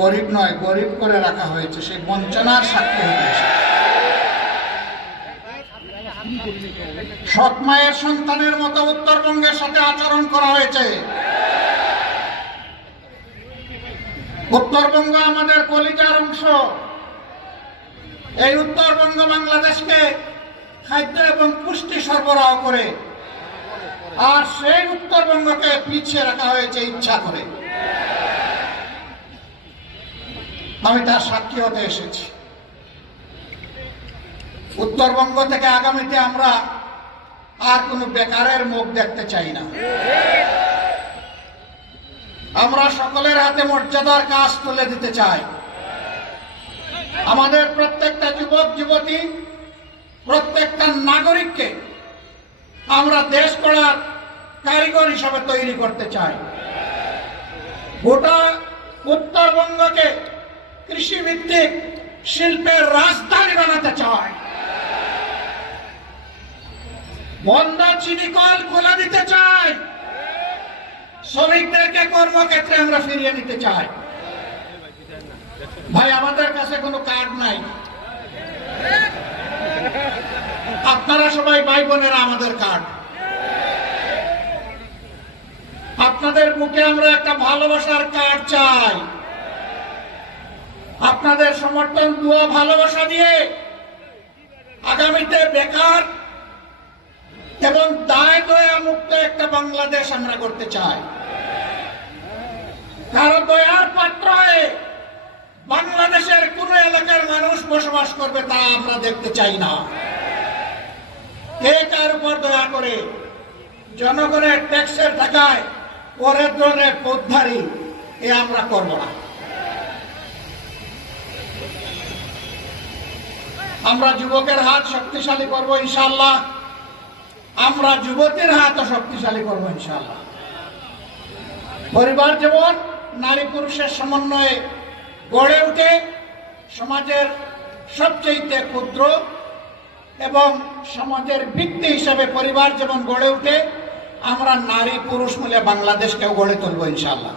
গরিব নয়, গরিব করে রাখা হয়েছে। সেই বঞ্চনার সাক্ষী হয়েছে। সৎ মায়ের সন্তানের মতো উত্তরবঙ্গের সাথে আচরণ করা হয়েছে। উত্তরবঙ্গ আমাদের কলিজার অংশ। এই উত্তরবঙ্গ বাংলাদেশকে খাদ্য এবং পুষ্টি সরবরাহ করে, আর সেই উত্তরবঙ্গকে পিছিয়ে রাখা হয়েছে ইচ্ছা করে। আমি তার সাক্ষী হতে এসেছি। উত্তরবঙ্গ থেকে আগামীতে আমরা আর কোনো বেকারের মুখ দেখতে চাই না। আমরা সকলের হাতে মর্যাদার কাজ তুলে দিতে চাই। আমাদের প্রত্যেকটা যুবক, যুবতী, প্রত্যেকটা নাগরিককে আমরা দেশ গড়ার কারিগর হিসাবে তৈরি করতে চাই। গোটা উত্তরবঙ্গকে কৃষি ভিত্তিক শিল্পের রাজধানী বানাতে চায়। বন্ধ চিনি কল খোলা দিতে চাই শ্রমিকদেরকে কর্মক্ষেত্রে আমরা ফিরিয়ে নিতে চাই। ভাই, আমাদের কাছে কোনো কার্ড নাই। আপনারা সবাই ভাই বোনেরা আমাদের কার্ড। আপনাদের বুকে আমরা একটা ভালোবাসার কার্ড চাই। আপনাদের সমর্থন, দুয়া, ভালোবাসা দিয়ে আগামীতে বেকার এবং দায় দয়া মুক্ত একটা বাংলাদেশ আমরা করতে চাই। কারও দয়ার পাত্র হয়ে বাংলাদেশের কোন এলাকার মানুষ বসবাস করবে তা আমরা দেখতে চাই না। কে কার উপর দয়া করে জনগণের ট্যাক্সের টাকায় পরের ধরনের পদ্ধারি এ আমরা করব না। আমরা যুবকের হাত শক্তিশালী করব ইনশাল্লাহ আমরা যুবতীর হাতও শক্তিশালী করব ইনশাল্লাহ পরিবার যেমন, নারী পুরুষের সমন্বয়ে গড়ে উঠে সমাজের সবচেয়ে ক্ষুদ্র এবং সমাজের ভিত্তি হিসাবে পরিবার যেমন গড়ে উঠে, আমরা নারী পুরুষ মিলে বাংলাদেশকেও গড়ে তুলব ইনশাল্লাহ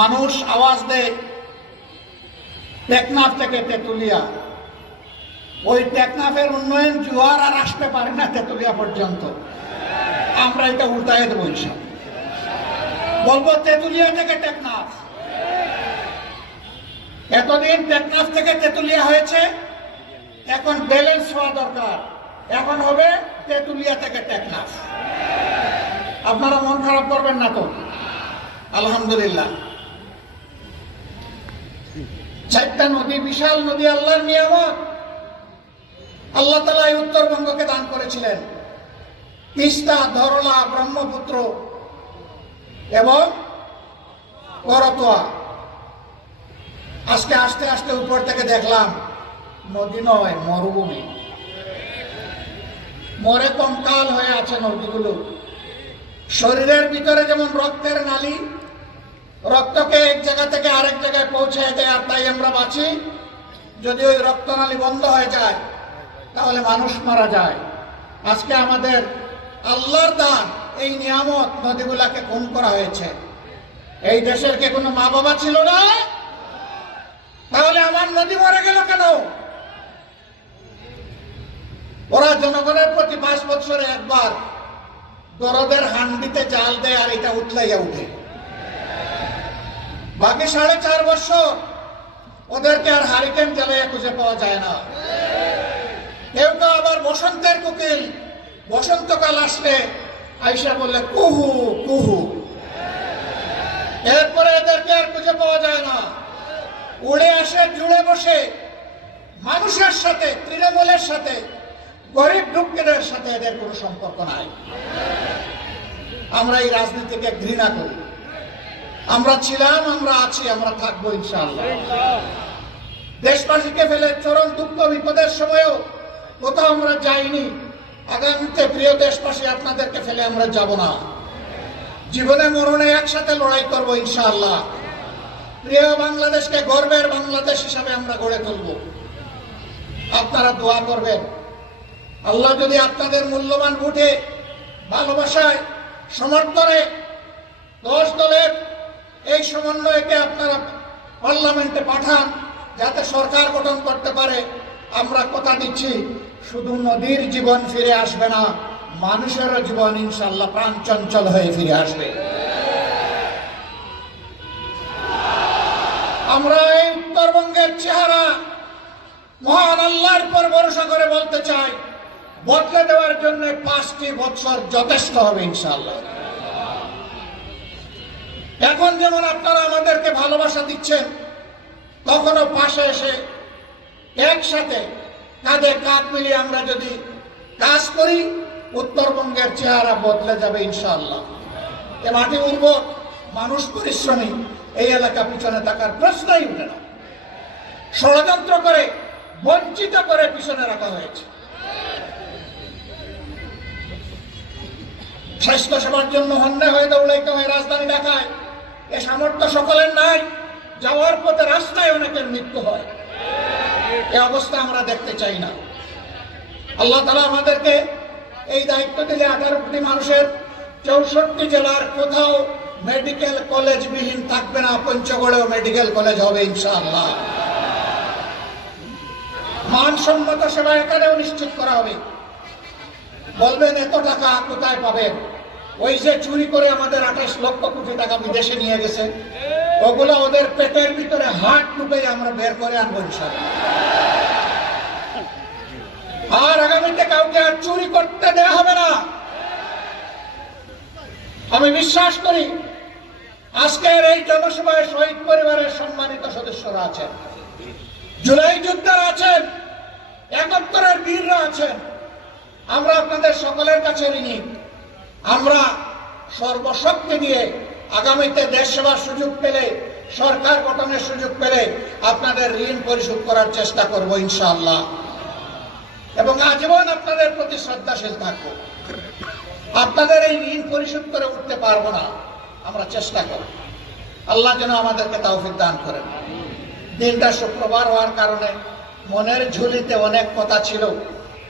মানুষ আওয়াজ দেয় টেকনাফ থেকে তেতুলিয়া। ওই টেকনাফের উন্নয়ন জোয়ার আর আসতে পারে না তেতুলিয়া পর্যন্ত। আমরা এটা উল্টায় দেবো বলব তেতুলিয়া থেকে টেকনাফ। এতদিন টেকনাফ থেকে তেতুলিয়া হয়েছে, এখন ব্যালেন্স হওয়া দরকার। এখন হবে তেতুলিয়া থেকে টেকনাফ। আপনারা মন খারাপ করবেন না তো? আলহামদুলিল্লাহ। চারটা নদী, বিশাল নদী, আল্লাহর নিয়ামত। আল্লাহ তালা এই উত্তরবঙ্গকে দান করেছিলেন। তিস্তা, ধরলা, ব্রহ্মপুত্র এবং করতোয়া। আজকে আস্তে আস্তে উপর থেকে দেখলাম, নদী নয়, মরুভূমি। মরে কঙ্কাল হয়ে আছে নদীগুলো। শরীরের ভিতরে যেমন রক্তের নালী রক্তকে এক জায়গা থেকে আরেক জায়গায় পৌঁছে দেয়, আর তাই আমরা বাঁচি। যদি ওই রক্তনালী বন্ধ হয়ে যায়, তাহলে মানুষ মারা যায়। আজকে আমাদের আল্লাহর দান, এই নিয়ামত নদীগুলাকে খুন করা হয়েছে। এই দেশের কে কোনো মা বাবা ছিল না? তাহলে আমার নদী মরে গেল কেন? ওরা জনগণের প্রতি পাঁচ বছরে একবার দরদের হান্ডিতে জাল দেয় আর এটা উঠলাইয়া উঠে। বাকি সাড়ে চার বছর ওদেরকে আর হারিকেন জ্বালাইয়া খুঁজে পাওয়া যায় না। কেউ কেউ আবার বসন্তের কুকিল, বসন্তকাল আসলে আইসা বললে, কুহু কুহু। এরপরে এদেরকে আর খুঁজে পাওয়া যায় না। উড়ে আসে, জুড়ে বসে মানুষের সাথে, তৃণমূলের সাথে, গরিব দুঃখীদের সাথে এদের কোনো সম্পর্ক নাই। আমরা এই রাজনীতিকে ঘৃণা করি। আমরা ছিলাম, আমরা আছি, আমরা থাকব ইনশাআল্লাহ। দেশবাসীকে ফেলে চরম দুঃখ, বিপদের সময়ও কোথাও আমরা যাইনি। আগামীতে প্রিয় দেশবাসী, আপনাদেরকে ফেলে আমরা যাব না। জীবনে মরণে একসাথে লড়াই করব ইনশাআল্লাহ। প্রিয় বাংলাদেশকে গর্বের বাংলাদেশ হিসাবে আমরা গড়ে তুলব। আপনারা দোয়া করবেন। আল্লাহ যদি আপনাদের মূল্যবান ভোটে, ভালোবাসায়, সমর্থনে দশ দলের এই সমন্বয়কে আপনারা পার্লামেন্টে পাঠান, যাতে সরকার গঠন করতে পারে। আমরা কথা দিচ্ছি, শুধু নদীর জীবন ফিরে আসবে না মানুষেরও জীবন ইনশাল্লাহ প্রাণ চঞ্চল হয়ে ফিরে আসবে। আমরা এই উত্তরবঙ্গের চেহারা মহান আল্লাহর পর ভরসা করে বলতে চাই, বদলে দেওয়ার জন্য পাঁচটি বছর যথেষ্ট হবে ইনশাল্লাহ এখন যেমন আপনারা আমাদেরকে ভালোবাসা দিচ্ছেন, কখনো পাশে এসে একসাথে কাঁধে কাঁধ মিলিয়ে আমরা যদি কাজ করি, উত্তরবঙ্গের চেহারা বদলে যাবে ইনশাআল্লাহ। এ মাটি উর্বর মানুষ পরিশ্রমী, এই এলাকা পিছনে থাকার প্রশ্নই উঠে না। ষড়যন্ত্র করে, বঞ্চিত করে পিছনে রাখা হয়েছে। স্বাস্থ্য সেবার জন্য হন্যে হয়ে দৌড়াইতে হয়, রাজধানী ঢাকায়। এ সামর্থ্য সকলের নাই, যাওয়ার পথে রাস্তায় অনেকের মৃত্যু হয়। এ অবস্থা আমরা দেখতে চাই না। আল্লাহ তালা আমাদেরকে এই দায়িত্ব দিলে আঠারো কোটি মানুষের চৌষট্টি জেলার কোথাও মেডিকেল কলেজ বিহীন থাকবে না, পঞ্চগড়েও মেডিকেল কলেজ হবে ইনশাআল্লাহ। মানসম্মত সেবা এখানেও নিশ্চিত করা হবে। বলবেন, এত টাকা কোথায় পাবেন? ওই যে চুরি করে আমাদের আঠাশ লক্ষ কোটি টাকা বিদেশে নিয়ে গেছে, ওগুলো ওদের পেটের ভিতরে হাট ঢুকে আমরা বের করে আনব আর আগামীতে কাউকে আর চুরি করতে দেওয়া হবে না। আমি বিশ্বাস করি, আজকের এই জনসভায় শহীদ পরিবারের সম্মানিত সদস্যরা আছেন, জুলাই যোদ্ধারা আছেন, একাত্তরের বীররা আছেন। আমরা আপনাদের সকলের কাছে ঋণী। আমরা সর্বশক্তি দিয়ে আগামীতে দেশ সেবার সুযোগ পেলে, সরকার গঠনের সুযোগ পেলে আপনাদের ঋণ পরিশোধ করার চেষ্টা করব ইনশাআল্লাহ। এবং আজীবন আপনাদের প্রতি শ্রদ্ধাশীল থাকব। আপনাদের এই ঋণ পরিশোধ করে উঠতে পারব না, আমরা চেষ্টা করব। আল্লাহ যেন আমাদেরকে তৌফিক দান করেন। দিনটা শুক্রবার হওয়ার কারণে মনের ঝুলিতে অনেক কথা ছিল,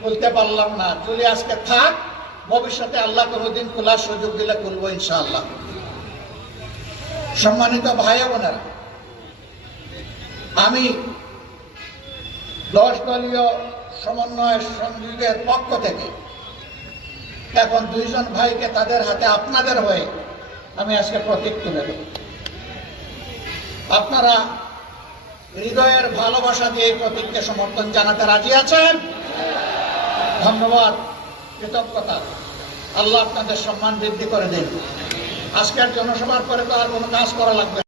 বলতে পারলাম না। ঝুলি আজকে থাক ভবিষ্যতে আল্লাহ কোনোদিন খোলার সুযোগ দিলে খুলবো ইনশাআল্লাহ। সম্মানিত ভাই বোনেরা, আমি দশ দলীয় সমন্বয় সংযোগের পক্ষ থেকে এখন দুইজন ভাইকে তাদের হাতে আপনাদের হয়ে আমি আজকে প্রতীক তুলে দেব। আপনারা হৃদয়ের ভালোবাসা দিয়ে এই প্রতীককে সমর্থন জানাতে রাজি আছেন? ধন্যবাদ। কৃতজ্ঞতা আল্লাহ আপনাদের সম্মান বৃদ্ধি করে দেন আজকের জনসভার পরে তো আর কোনো কাজ করা লাগবে।